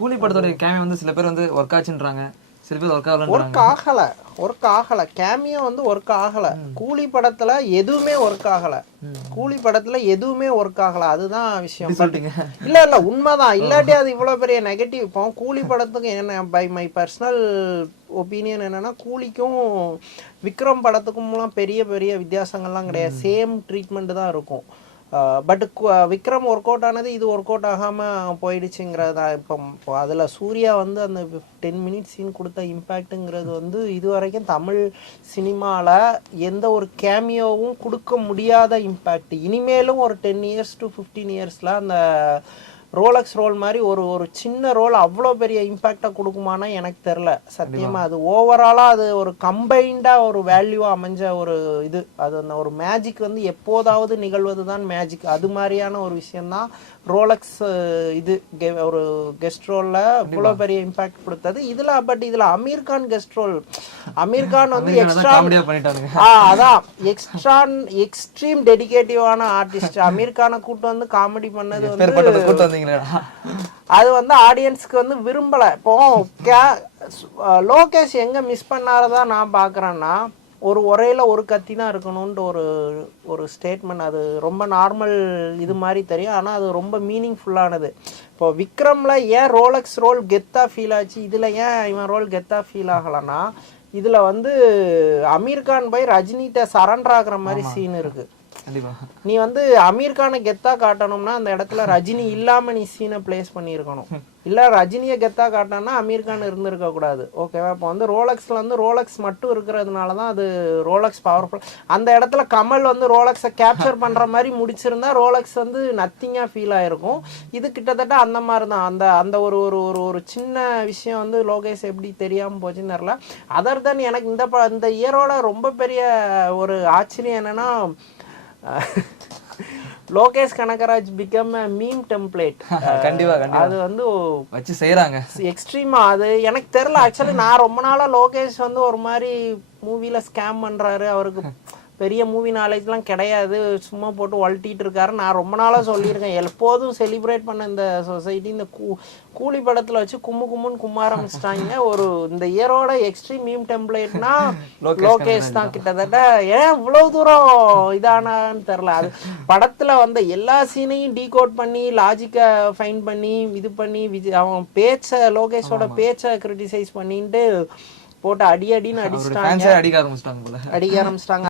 கூலி படத்தோட கேமியோ வந்து சில பேர் வந்து ஒர்க் ஆச்சுன்றாங்க, சில பேர் ஒர்க் ஆகல கேமியோ வந்து ஒர்க் ஆகல. கூலி படத்துல எதுவுமே ஒர்க் ஆகல. அதுதான் விஷயம். இல்ல உண்மைதான். இல்லாட்டி அது இவ்வளவு பெரிய நெகட்டிவ். இப்போ கூலி படத்துக்கு என்ன, பை மை பர்சனல் ஒப்பீனியன் என்னன்னா, கூலிக்கும் விக்ரம் படத்துக்கும் பெரிய பெரிய வித்தியாசங்கள்லாம் கிடையாது. சேம் ட்ரீட்மெண்ட் தான் இருக்கும். பட் விக்ரம் ஒர்க் அவுட் ஆனது, இது ஒர்க் அவுட் ஆகாமல் போயிடுச்சுங்கிறதா. இப்போ அதில் சூர்யா வந்து அந்த 10 மினிட்ஸ் சீன் கொடுத்த இம்பேக்ட்டுங்கிறது வந்து இது வரைக்கும் தமிழ் சினிமாவில் எந்த ஒரு கேமியோவும் கொடுக்க முடியாத இம்பேக்ட். இனிமேலும் ஒரு 10 இயர்ஸ் to 15 இயர்ஸில் அந்த ரோலக்ஸ் ரோல் மாதிரி ஒரு சின்ன ரோல் அவ்வளோ பெரிய இம்பேக்டை கொடுக்குமானா எனக்கு தெரில சத்தியமாக. அது ஓவராலாக அது ஒரு கம்பைண்டாக ஒரு வேல்யூவாக அமைஞ்ச ஒரு இது. அது அந்த ஒரு மேஜிக் வந்து எப்போதாவது நிகழ்வது தான் மேஜிக். அது மாதிரியான ஒரு விஷயந்தான் ரோலக்ஸ் இது ஒரு கெஸ்ட் ரோலில் இவ்வளோ பெரிய இம்பேக்ட் கொடுத்தது இதில். பட் இதில் அமீர் கான் கெஸ்ட் ரோல், அமீர் கான் வந்து எக்ஸ்ட்ரீம் டெடிகேட்டிவான ஆர்டிஸ்ட். அமீர் கானை கூட்டு வந்து காமெடி பண்ணது வந்து அது வந்து ஆடியன்ஸ்க்கு வந்து விரும்பலை. இப்போ லோகேஷ் எங்கே மிஸ் பண்ணாரதான் நான் பார்க்குறேன்னா, ஒரு உரையில் ஒரு கத்தி தான் இருக்கணும்ன்ட்டு ஒரு ஸ்டேட்மெண்ட். அது ரொம்ப நார்மல் இது மாதிரி தெரியும், ஆனால் அது ரொம்ப மீனிங்ஃபுல்லானது. இப்போ விக்ரமில் ஏன் ரோலக்ஸ் ரோல் கெத்தாக ஃபீல் ஆச்சு, இதில் ஏன் இவன் ரோல் கெத்தாக ஃபீல் ஆகலைன்னா, இதில் வந்து அமீர் கான் போய் ரஜினிகிட்ட சரண்டர் ஆகுற மாதிரி சீன் இருக்குது. நீ வந்து அமீர் கானை கெத்தா காட்டணும்னா அந்த இடத்துல ரஜினி இல்லாம நீ சீனை பிளேஸ் பண்ணியிருக்கணும். இல்ல ரஜினியை கெத்தா காட்டணும்னா அமீர் கான் இருந்திருக்க கூடாது. ஓகேவா? இப்போ வந்து ரோலக்ஸ்ல வந்து ரோலக்ஸ் மட்டும் இருக்கிறதுனாலதான் அது ரோலக்ஸ் பவர்ஃபுல். அந்த இடத்துல கமல் வந்து ரோலக்ஸை கேப்சர் பண்ற மாதிரி முடிச்சிருந்தா ரோலக்ஸ் வந்து நத்திங்கா ஃபீல் ஆயிருக்கும். இது கிட்டத்தட்ட அந்த மாதிரி தான். அந்த ஒரு ஒரு ஒரு ஒரு சின்ன விஷயம் வந்து லோகேஷ் எப்படி தெரியாம போச்சுன்னு தெரியல. அதர் தென் எனக்கு இந்த இயரோட ரொம்ப பெரிய ஒரு ஆச்சரியம் என்னன்னா, Lokesh Kanagaraj become meme template. கண்டிப்பா அது வந்து வச்சு செய்யறாங்க எக்ஸ்ட்ரீமா. அது எனக்கு தெரியல. ஆக்சுவலி நான் ரொம்ப நாளா லோகேஷ் வந்து ஒரு மாதிரி மூவில ஸ்கேம் பண்றாரு, அவருக்கு பெரிய மூவி நாலேஜ்லாம் கிடையாது, சும்மா போட்டு வளட்டிட்டு இருக்காரு. நான் ரொம்ப நாளாக சொல்லியிருக்கேன், எப்போதும் செலிப்ரேட் பண்ண இந்த சொசைட்டி இந்த கூலி படத்தில் வச்சு கும்முன்னு கும்ம ஆரம்பிச்சிட்டாங்க. ஒரு இந்த இயரோட எக்ஸ்ட்ரீம் மீம் டெம்ப்ளேட்னா லோகேஷ் தான். கிட்டத்தட்ட ஏன் இவ்வளவு தூரம் இதானான்னு தெரில. அது படத்தில் வந்த எல்லா சீனையும் டீகோட் பண்ணி லாஜிக்கை ஃபைன் பண்ணி இது பண்ணி அவன் பேச்சை, லோகேஷோட பேச்சை கிரிட்டிசைஸ் பண்ணிட்டு போட்டு அடின்னு அடிச்சிட்டாங்க, அடிக்க ஆரம்பிச்சிட்டாங்க.